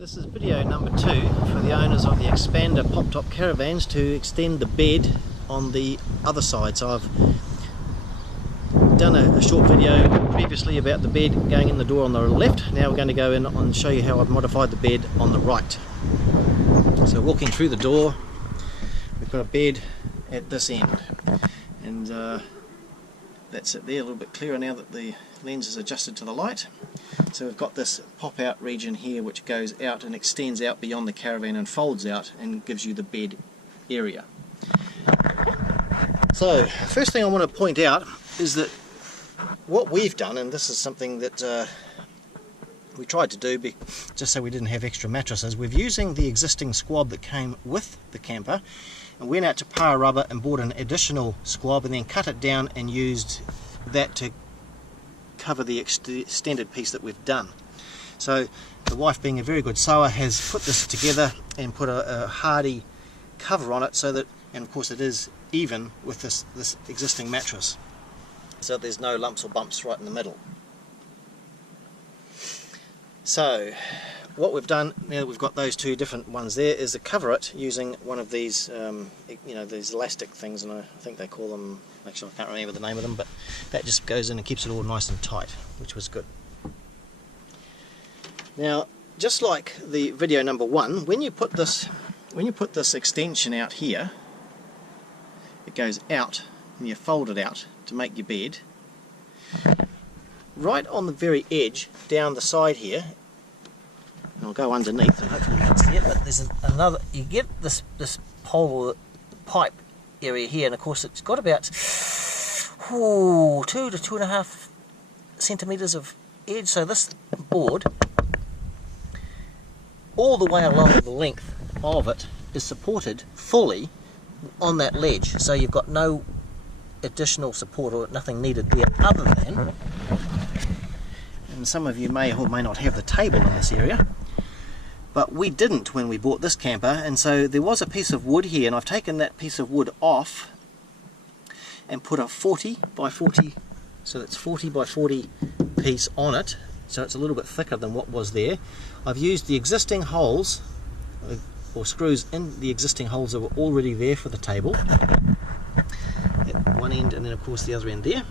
This is video number 2 for the owners of the Expander pop-top caravans to extend the bed on the other side. So I've done a short video previously about the bed going in the door on the left. Now we're going to go in and show you how I've modified the bed on the right. So walking through the door, we've got a bed at this end, and that's it there, a little bit clearer now that the lens is adjusted to the light. So we've got this pop-out region here which goes out and extends out beyond the caravan and folds out and gives you the bed area. So first thing I want to point out is that what we've done, and this is something that we tried to do just so we didn't have extra mattresses, we're using the existing squab that came with the camper and went out to Para Rubber and bought an additional squab and then cut it down and used that to cover the extended piece that we've done. So the wife, being a very good sewer, has put this together and put a hardy cover on it so that, and of course it is even with this existing mattress, so there's no lumps or bumps right in the middle. So what we've done, now that we've got those two different ones there, is to cover it using one of these these elastic things, and I think they call them, actually I can't remember the name of them, but that just goes in and keeps it all nice and tight, which was good. Now, just like the video number 1, when you put this extension out here, it goes out and you fold it out to make your bed. Right on the very edge, down the side here, and I'll go underneath and hopefully you can see it, but there's another, you get this pole or pipe area here, and of course it's got about 2 to 2.5 centimeters of edge, so this board all the way along the length of it is supported fully on that ledge, so you've got no additional support or nothing needed there other than, and some of you may or may not have the table in this area, but we didn't when we bought this camper, and so there was a piece of wood here, and I've taken that piece of wood off and put a 40 by 40, so that's 40 by 40 piece on it, so it's a little bit thicker than what was there. I've used the existing holes, or screws in the existing holes that were already there for the table, at one end and then of course the other end there.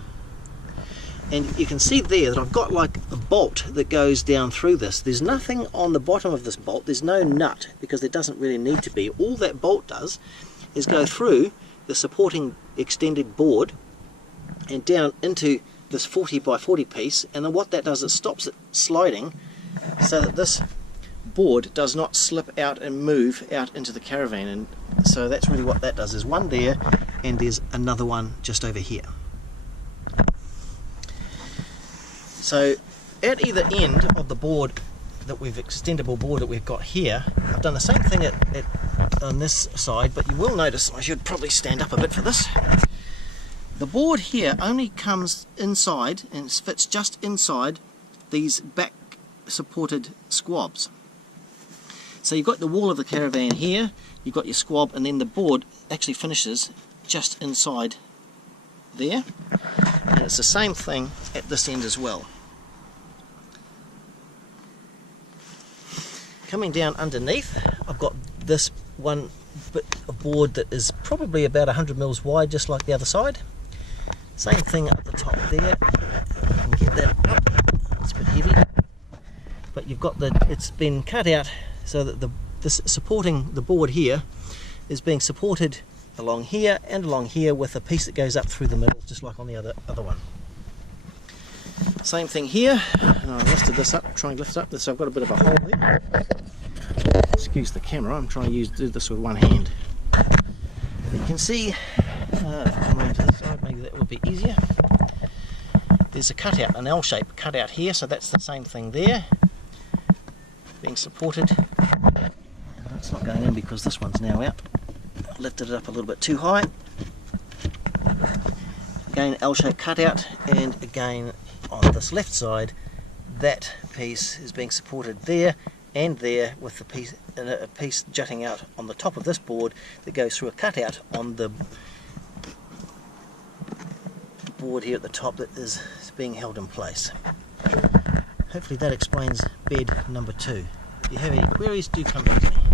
And you can see there that I've got like a bolt that goes down through this. There's nothing on the bottom of this bolt, there's no nut, because there doesn't really need to be. All that bolt does is go through the supporting extended board and down into this 40 by 40 piece, and then what that does, it stops it sliding so that this board does not slip out and move out into the caravan. And so that's really what that does. There's one there and there's another one just over here. So at either end of the board that we've extendable board that we've got here, I've done the same thing on this side, but you will notice, I should probably stand up a bit for this, the board here only comes inside and fits just inside these back supported squabs. So you've got the wall of the caravan here, you've got your squab, and then the board actually finishes just inside there, and it's the same thing at this end as well. Coming down underneath, I've got this one bit of board that is probably about 100 mils wide, just like the other side. Same thing up the top there, you can get that up, it's a bit heavy, but you've got it's been cut out so that this supporting the board here is being supported along here and along here with a piece that goes up through the middle, just like on the other one. Same thing here. I lifted this up, try and lift it up, so I've got a bit of a hole there. Excuse the camera, I'm trying to do this with one hand. You can see, if I come around to this side, maybe that would be easier. There's a cutout, an L-shape cutout here, so that's the same thing there, being supported. It's not going in because this one's now out. Lifted it up a little bit too high. Again, L-shaped cutout, and again on this left side, that piece is being supported there and there with a piece jutting out on the top of this board that goes through a cutout on the board here at the top that is being held in place. Hopefully that explains bed number 2. If you have any queries, do come back to me.